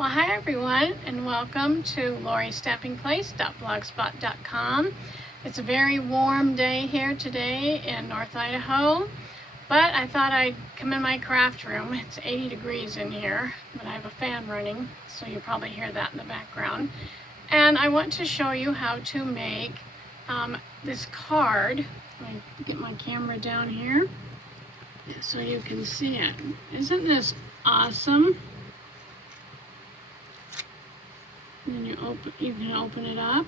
Well, hi everyone, and welcome to LoriStampingPlace.blogspot.com. It's a very warm day here today in North Idaho, but I thought I'd come in my craft room. It's 80 degrees in here, but I have a fan running, so you'll probably hear that in the background. And I want to show you how to make this card. Let me get my camera down here so you can see it. Isn't this awesome? And then you can open it up.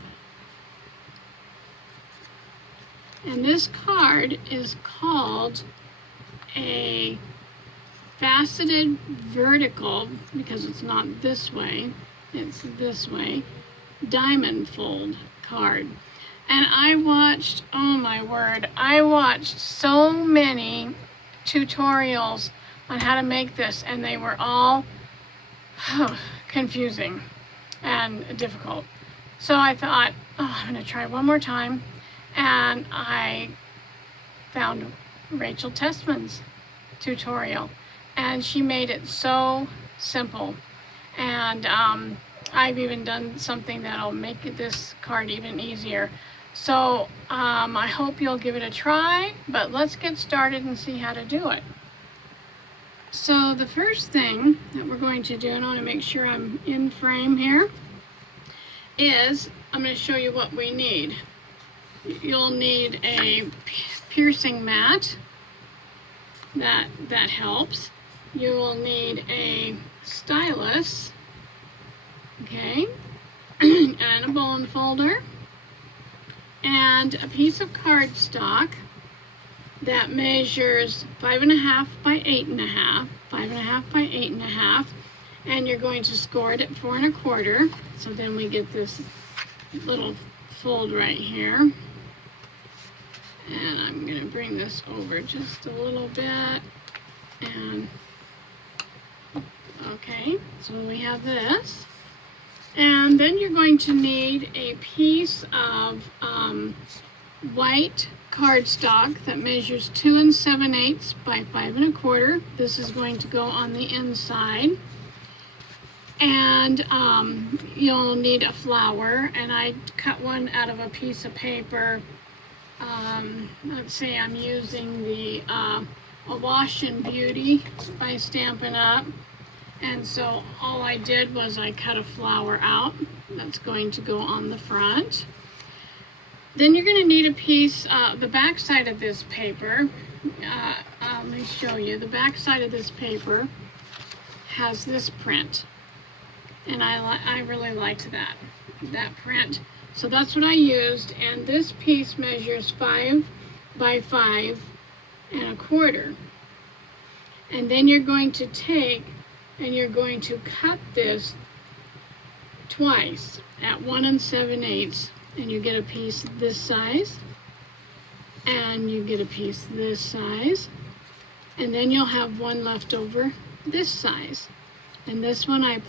And this card is called a faceted vertical, because it's not this way, it's this way, diamond fold card. And I watched, oh my word, I watched so many tutorials on how to make this, and they were all confusing and difficult. So I thought, I'm going to try one more time, and I found Rachel Tessman's tutorial, and she made it so simple. And I've even done something that'll make this card even easier. So I hope you'll give it a try, but let's get started and see how to do it. So the first thing that we're going to do, and I want to make sure I'm in frame here, is I'm going to show you what we need. You'll need a piercing mat. That helps. You will need a stylus, okay, and a bone folder, and a piece of cardstock that measures 5.5 by 8.5, 5.5 by 8.5, and you're going to score it at 4 1/4. So then we get this little fold right here. And I'm going to bring this over just a little bit. And okay, so we have this. And then you're going to need a piece of white cardstock that measures 2 7/8 by 5 1/4. This is going to go on the inside. And you'll need a flower, and I cut one out of a piece of paper. Let's see, I'm using the Awash and Beauty by Stampin' Up. And so all I did was I cut a flower out that's going to go on the front. Then you're going to need a piece, the back side of this paper. Let me show you. The back side of this paper has this print. And I really liked that print. So that's what I used, and this piece measures 5 by 5 1/4. And then you're going to take and you're going to cut this twice at 1 7/8, and you get a piece this size, and you get a piece this size, and then you'll have one left over this size. And this one I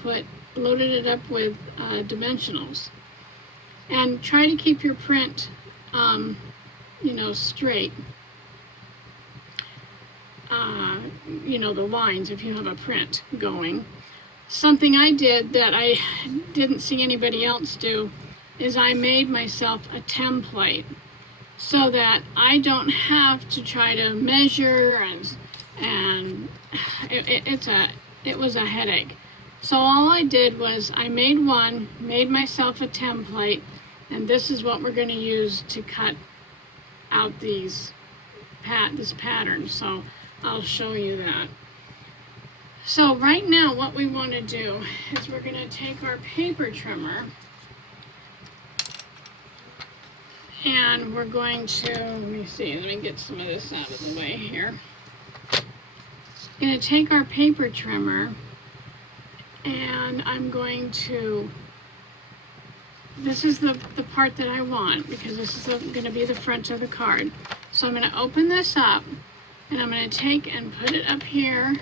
loaded it up with dimensionals. And try to keep your print, straight. The lines, if you have a print going. Something I did that I didn't see anybody else do is I made myself a template so that I don't have to try to measure, and it was a headache. So all I did was I made myself a template, and this is what we're going to use to cut out this pattern. So I'll show you that. So right now what we want to do is we're going to take our paper trimmer, and we're going to, let me get some of this out of the way here. We're going to take our paper trimmer, and I'm going to, this is the part that I want, because this is going to be the front of the card. So I'm going to open this up, and I'm going to take and put it up here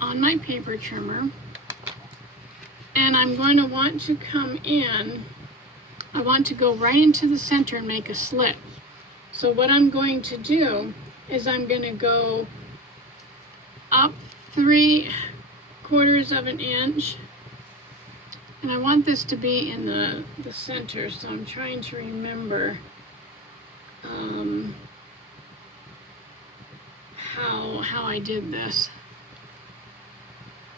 on my paper trimmer. And I'm going to want to come in, I want to go right into the center and make a slit. So what I'm going to do is I'm going to go up 3/4 of an inch And I want this to be in the center, so I'm trying to remember how I did this.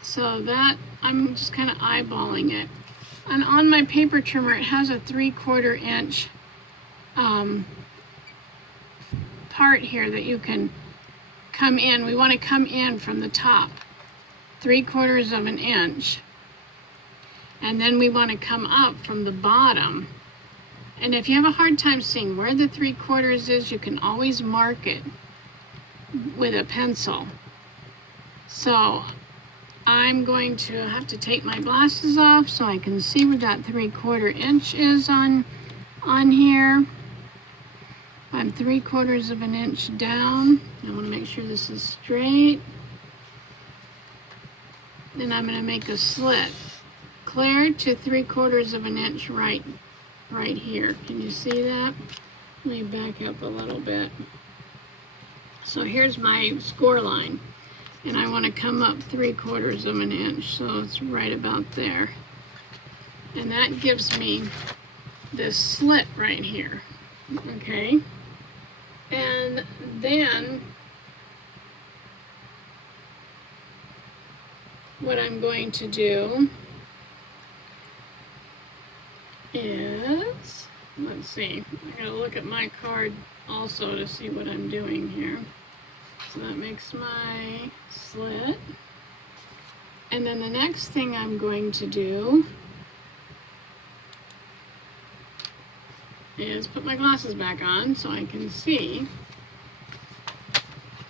So that, I'm just kind of eyeballing it. And on my paper trimmer, it has a 3/4 inch part here that you can come in. We want to come in from the top, 3/4 of an inch. And then we want to come up from the bottom. And if you have a hard time seeing where the 3/4 is, you can always mark it with a pencil. So I'm going to have to take my glasses off so I can see where that 3/4 inch is on here. I'm 3/4 of an inch down. I want to make sure this is straight. Then I'm going to make a slit, clear to 3/4 of an inch right here. Can you see that? Let me back up a little bit. So here's my score line, and I want to come up 3/4 of an inch, so it's right about there. And that gives me this slit right here, okay? And then what I'm going to do is, let's see, I gotta look at my card also to see what I'm doing here. So that makes my slit. And then the next thing I'm going to do is put my glasses back on so I can see.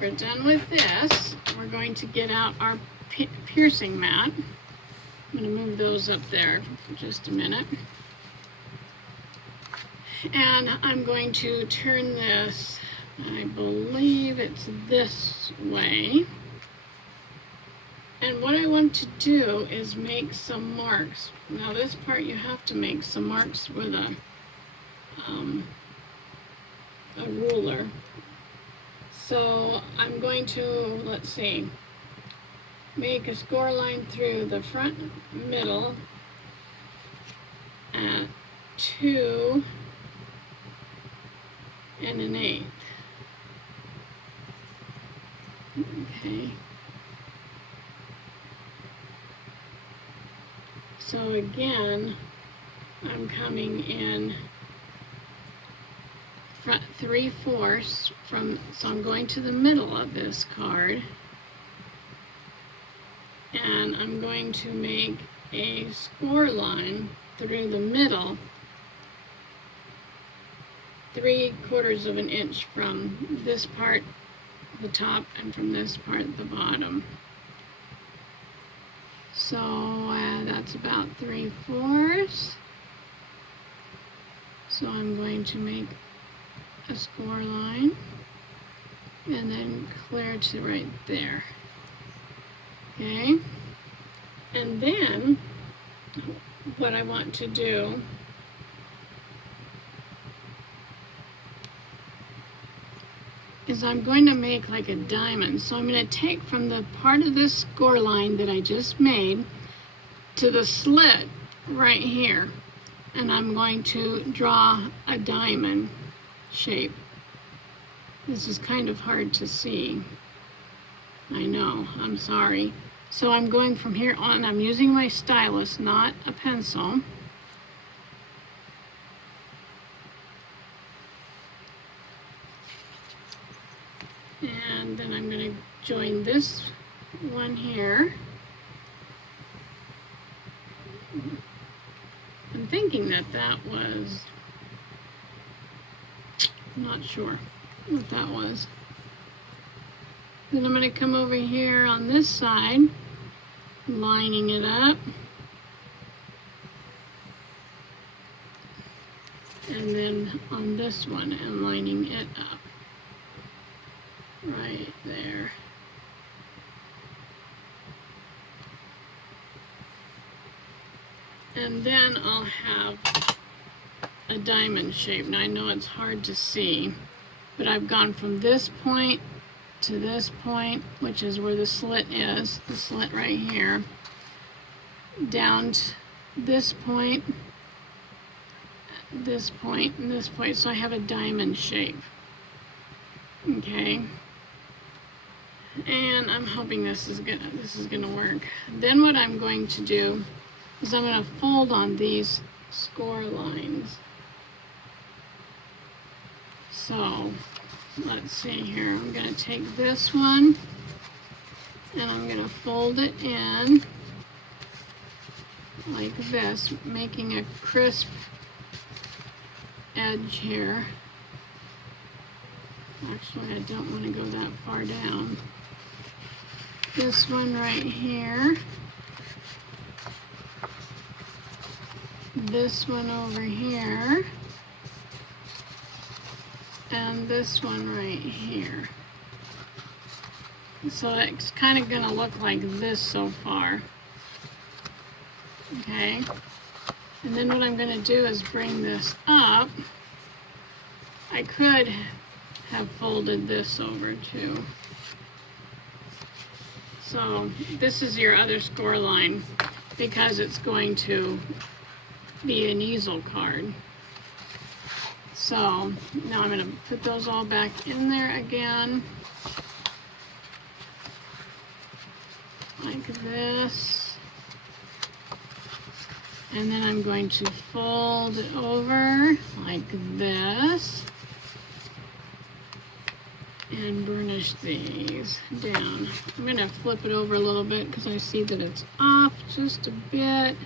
We're done with this. We're going to get out our piercing mat. I'm going to move those up there for just a minute. And I'm going to turn this, I believe it's this way. And what I want to do is make some marks. Now this part you have to make some marks with a ruler. So I'm going to, let's see, make a score line through the front middle at 2 1/8. Okay. So again, I'm coming in front 3/4 from, so I'm going to the middle of this card, and I'm going to make a score line through the middle, 3/4 of an inch from this part, the top, and from this part, the bottom. So that's about 3/4. So I'm going to make a score line and then clear to right there. Okay, and then what I want to do is I'm going to make like a diamond. So I'm going to take from the part of this score line that I just made to the slit right here, and I'm going to draw a diamond shape. This is kind of hard to see. I know, I'm sorry. So I'm going from here on, I'm using my stylus, not a pencil. And then I'm going to join this one here. I'm thinking that was, I'm not sure what that was. Then I'm going to come over here on this side, lining it up. And then on this one, I'm lining it up. Right there. And then I'll have a diamond shape. Now I know it's hard to see, but I've gone from this point to this point, which is where the slit is, the slit right here, down this point, this point, and this point, so I have a diamond shape. Okay. And I'm hoping this is gonna work. Then what I'm going to do is I'm gonna fold on these score lines. So let's see here. I'm gonna take this one and I'm gonna fold it in like this, making a crisp edge here. Actually, I don't want to go that far down. This one right here. This one over here. And this one right here. So it's kind of going to look like this so far. Okay. And then what I'm going to do is bring this up. I could have folded this over too. So this is your other score line because it's going to be an easel card. So now I'm going to put those all back in there again, like this. And then I'm going to fold it over like this and burnish these down. I'm going to flip it over a little bit because I see that it's off just a bit.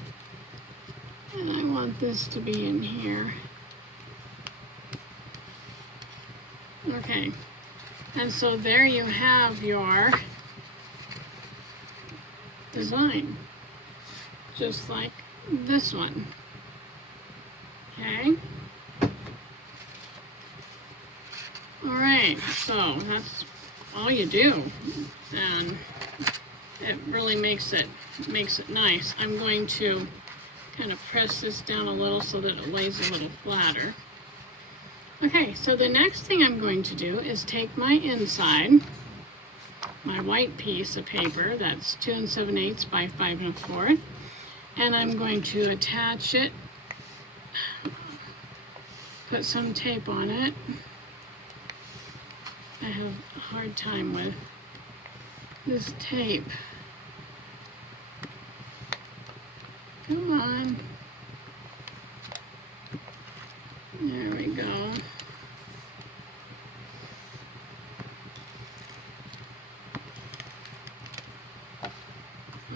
And I want this to be in here. Okay, and so there you have your design, just like this one. Okay. All right, so that's all you do, and it really makes it nice. I'm going to kind of press this down a little so that it lays a little flatter. Okay, so the next thing I'm going to do is take my inside, my white piece of paper, that's 2 7/8 by 5 1/4, and I'm going to attach it, put some tape on it. I have a hard time with this tape. Come on. There we go.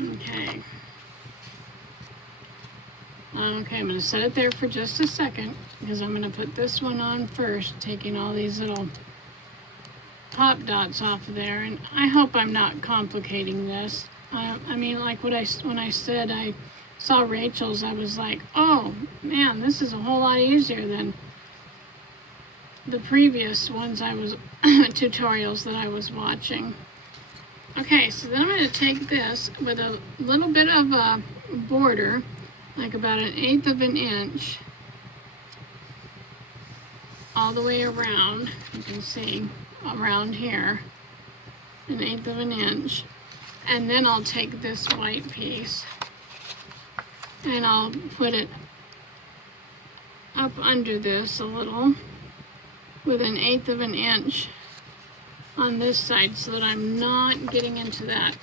Okay. Okay, I'm going to set it there for just a second because I'm going to put this one on first, taking all these little pop dots off of there. And I hope I'm not complicating this. I mean, like when I said I saw Rachel's, I was like, oh man, this is a whole lot easier than the previous ones tutorials that I was watching. Okay, so then I'm going to take this with a little bit of a border, like about 1/8 of an inch, all the way around. You can see around here, 1/8 of an inch. And then I'll take this white piece and I'll put it up under this a little with 1/8 of an inch on this side so that I'm not getting into that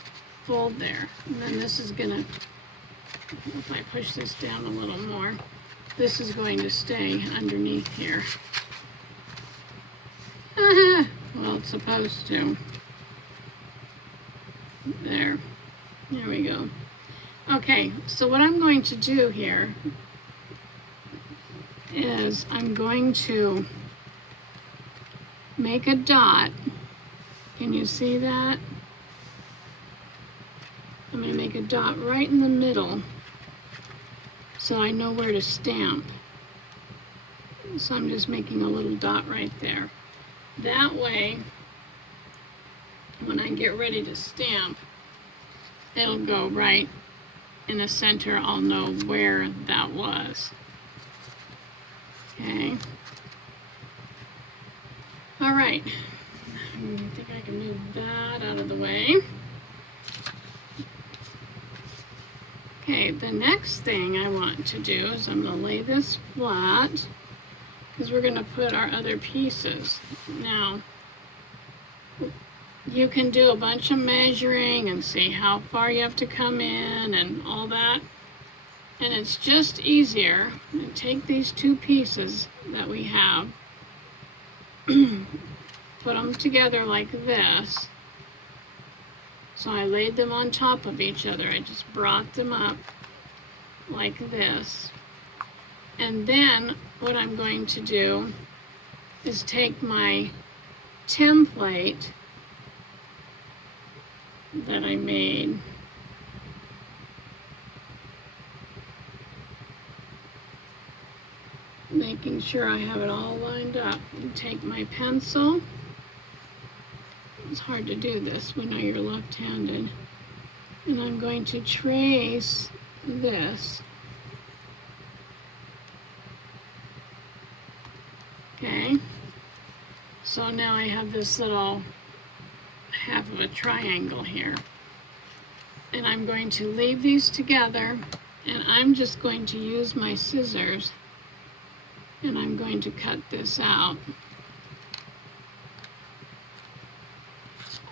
fold there. And then this is gonna, if I push this down a little more, this is going to stay underneath here. Well, it's supposed to. There we go. Okay, so what I'm going to do here is I'm going to make a dot. Can you see that? I'm going to make a dot right in the middle so I know where to stamp. So I'm just making a little dot right there. That way, when I get ready to stamp, it'll go right in the center. I'll know where that was. Okay. All right. I think I can move that out of the way. Okay, the next thing I want to do is I'm going to lay this flat because we're going to put our other pieces. Now, you can do a bunch of measuring and see how far you have to come in and all that. And it's just easier to take these two pieces that we have, put them together like this. So I laid them on top of each other. I just brought them up like this. And then what I'm going to do is take my template that I made, making sure I have it all lined up, and take my pencil. It's hard to do this when you're left-handed. And I'm going to trace this. Okay, so now I have this little half of a triangle here. And I'm going to leave these together, and I'm just going to use my scissors, and I'm going to cut this out.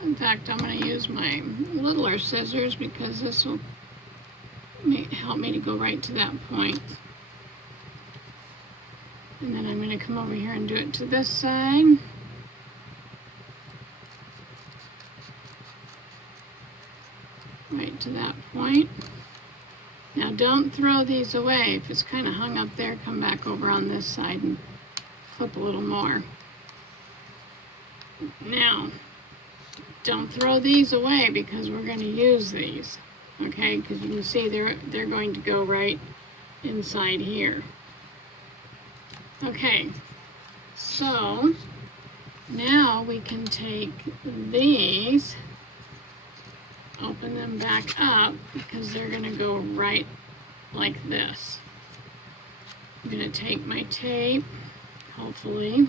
In fact, I'm going to use my littler scissors because this will help me to go right to that point. And then I'm going to come over here and do it to this side. Right to that point. Now don't throw these away. If it's kind of hung up there, come back over on this side and flip a little more. Now, don't throw these away because we're going to use these, okay? Because you can see they're going to go right inside here. Okay, so now we can take these, open them back up because they're going to go right like this. I'm going to take my tape, hopefully.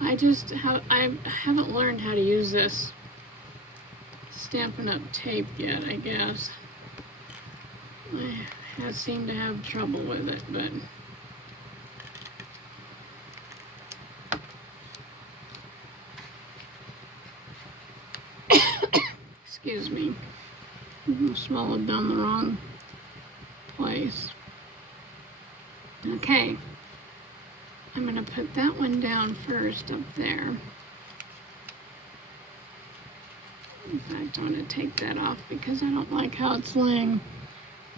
I haven't learned how to use this Stampin' Up! Tape yet, I guess. I seem to have trouble with it, but excuse me, I swallowed down the wrong place. Okay. I'm going to put that one down first up there. In fact, I'm going to take that off because I don't like how it's laying.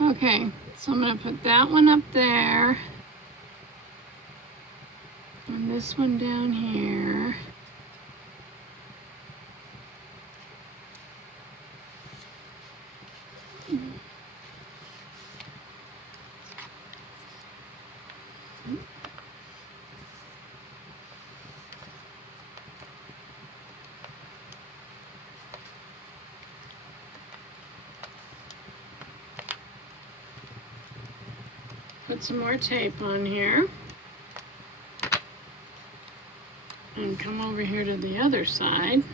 Okay, so I'm going to put that one up there. And this one down here. Put some more tape on here. And come over here to the other side.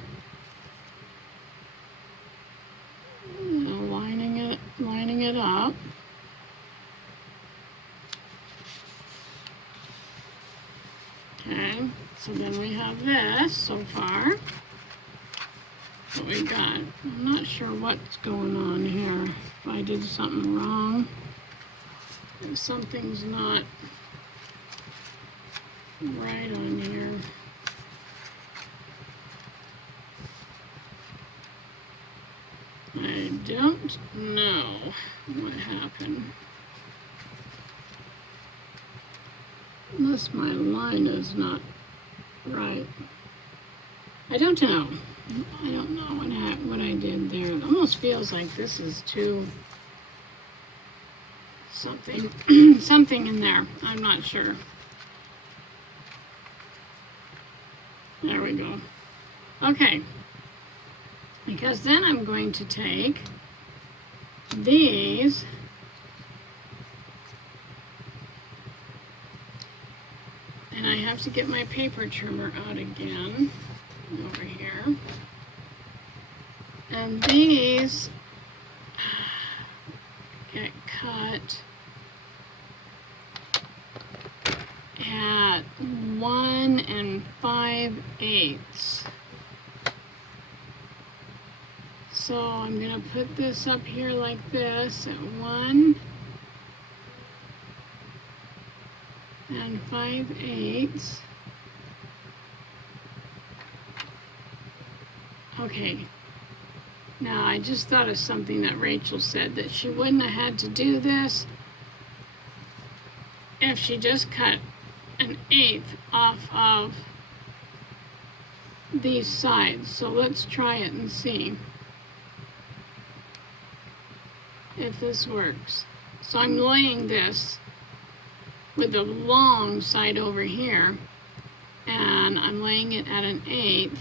Lining it up. Okay, so then we have this so far. What we got. I'm not sure what's going on here. If I did something wrong. If something's not right on here. I don't know what happened. Unless my line is not right. I don't know. I don't know what I did there. It almost feels like this is too something in there. I'm not sure. There we go. Okay. Because then I'm going to take these and I have to get my paper trimmer out again over here. And these get cut at 1 5/8. So I'm going to put this up here like this at 1 5/8. Okay, now I just thought of something that Rachel said, that she wouldn't have had to do this if she just cut 1/8 off of these sides. So let's try it and see if this works. So I'm laying this with the long side over here, and I'm laying it at 1/8,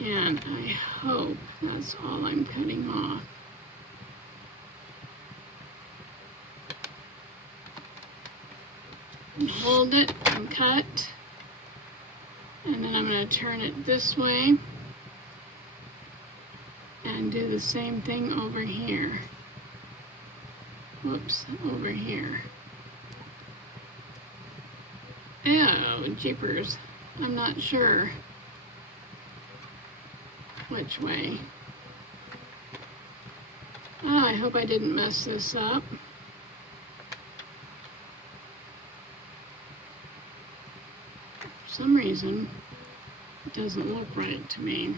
and I hope that's all I'm cutting off. And hold it and cut, and then I'm going to turn it this way and do the same thing over here. Whoops, over here. Oh, jeepers. I'm not sure which way. Oh, I hope I didn't mess this up. For some reason, it doesn't look right to me.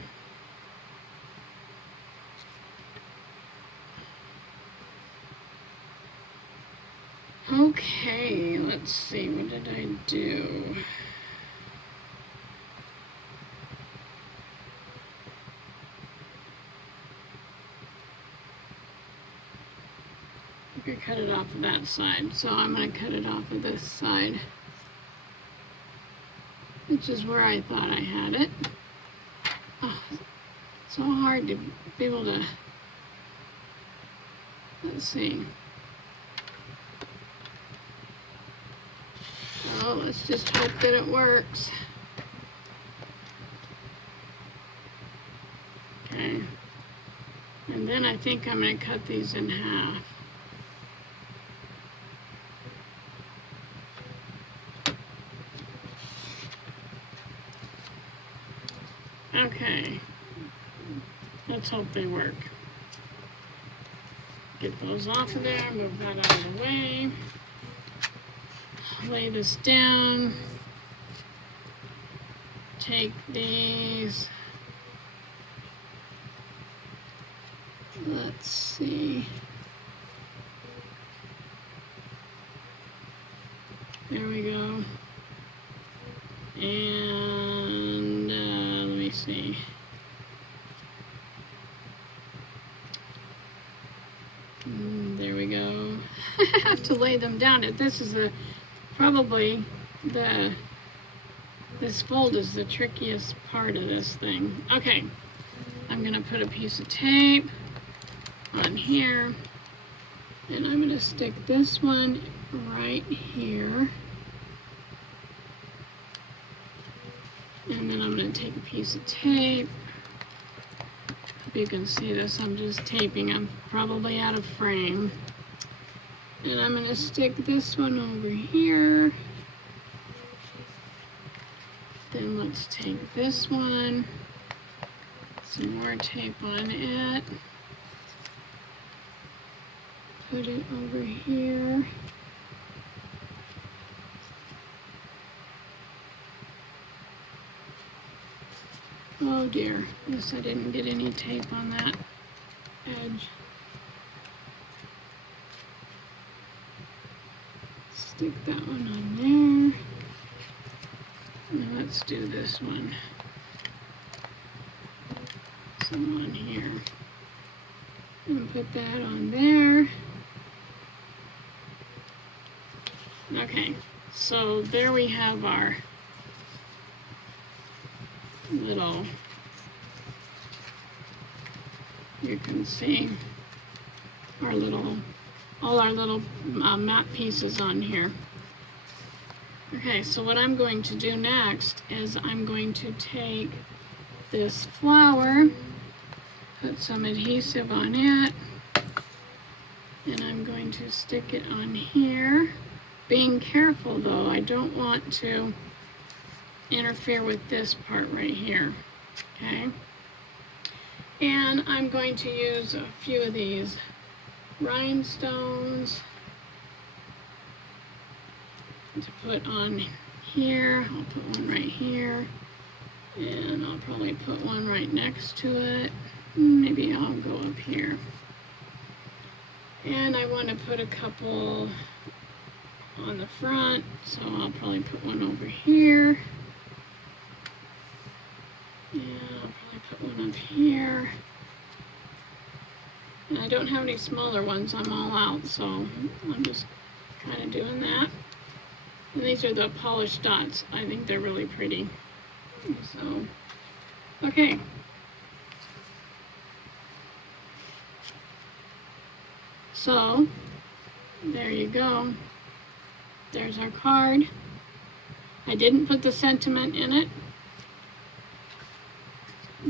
Okay, let's see, what did I do? I could cut it off of that side, so I'm going to cut it off of this side, which is where I thought I had it. Oh, so hard to be able to, let's see. Oh, let's just hope that it works. Okay. And then I think I'm going to cut these in half. Okay. Let's hope they work. Get those off of there, move that out of the way. Lay this down, take these, let's see, there we go, and let me see, there we go. I have to lay them down. This is probably this fold is the trickiest part of this thing. Okay, I'm gonna put a piece of tape on here, and I'm gonna stick this one right here, and then I'm gonna take a piece of tape. Hope you can see this. I'm just taping. I'm probably out of frame. And I'm going to stick this one over here. Then let's take this one, some more tape on it, put it over here. Oh dear, guess I didn't get any tape on that edge. Stick that one on there. Now let's do this one. Some on here. And put that on there. Okay, so there we have our little, you can see our little, all our little mat pieces on here. Okay, so what I'm going to do next is I'm going to take this flower, put some adhesive on it, and I'm going to stick it on here. Being careful though, I don't want to interfere with this part right here, okay? And I'm going to use a few of these rhinestones to put on here. I'll put one right here, and I'll probably put one right next to it. Maybe I'll go up here. And I want to put a couple on the front, so I'll probably put one over here. Yeah, I'll probably put one up here. And I don't have any smaller ones, I'm all out, so I'm just kind of doing that. And these are the polished dots. I think they're really pretty. So, okay. So, there you go. There's our card. I didn't put the sentiment in it,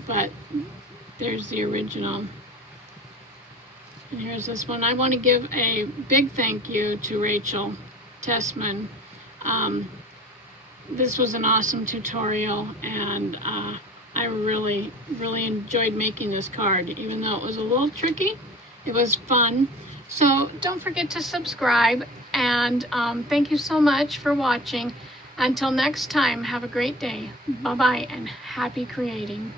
but there's the original. And here's this one. I want to give a big thank you to Rachel Tessman. This was an awesome tutorial, and I really enjoyed making this card. Even though it was a little tricky, it was fun. So don't forget to subscribe, and thank you so much for watching. Until next time, have a great day. Bye-bye, and happy creating.